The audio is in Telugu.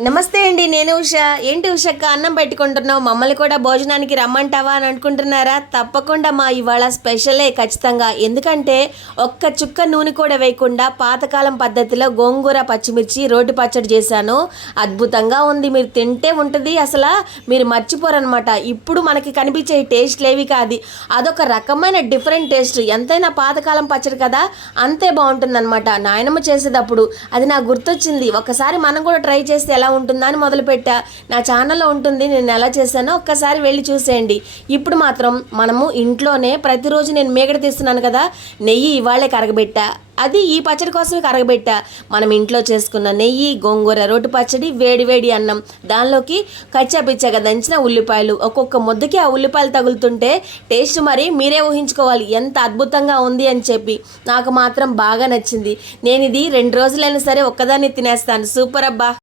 నమస్తే అండి నేను ఉష. ఏంటి ఉషక్క అన్నం పెట్టుకుంటున్నావు? మమ్మల్ని కూడా భోజనానికి రమ్మంటావా అని అనుకుంటున్నారా? తప్పకుండా మా ఇవాళ స్పెషలే ఖచ్చితంగా. ఎందుకంటే ఒక్క చుక్క నూనె కూడా వేయకుండా పాతకాలం పద్ధతిలో గోంగూర పచ్చిమిర్చి రోటి పచ్చడి చేశాను. అద్భుతంగా ఉంది. మీరు తింటే ఉంటుంది. అసలు మీరు మర్చిపోరనమాట ఇప్పుడు మనకి కనిపించే టేస్ట్ లేవి కాదు. అదొక రకమైన డిఫరెంట్ టేస్ట్. ఎంతైనా పాతకాలం పచ్చడి కదా? అంతే బాగుంటుందన్నమాట. నాయనమ్మ చేసేటప్పుడు అది నాకు గుర్తొచ్చింది. ఒకసారి మనం కూడా ట్రై చేస్తే ఎలా ఉంటుందా అని మొదలుపెట్టా. నా ఛానల్లో ఉంటుంది నేను ఎలా చేశానో ఒక్కసారి వెళ్ళి చూసేయండి. ఇప్పుడు మాత్రం మనము ఇంట్లోనే ప్రతిరోజు నేను మేకడ తీస్తున్నాను కదా నెయ్యి ఇవాళే కరగబెట్టా. అది ఈ పచ్చడి కోసమే కరగబెట్టా. మనం ఇంట్లో చేసుకున్న నెయ్యి గోంగూర రోటి పచ్చడి వేడి వేడి అన్నం. దానిలోకి కచ్చాపిచ్చగా దంచిన ఉల్లిపాయలు. ఒక్కొక్క ముద్దకి ఆ ఉల్లిపాయలు తగులుతుంటే టేస్ట్ మరి మీరే ఊహించుకోవాలి. ఎంత అద్భుతంగా ఉంది అని చెప్పి. నాకు మాత్రం బాగా నచ్చింది. నేను ఇది రెండు రోజులైనా సరే ఒక్కదాన్ని తినేస్తాను. సూపర్ అబ్బా.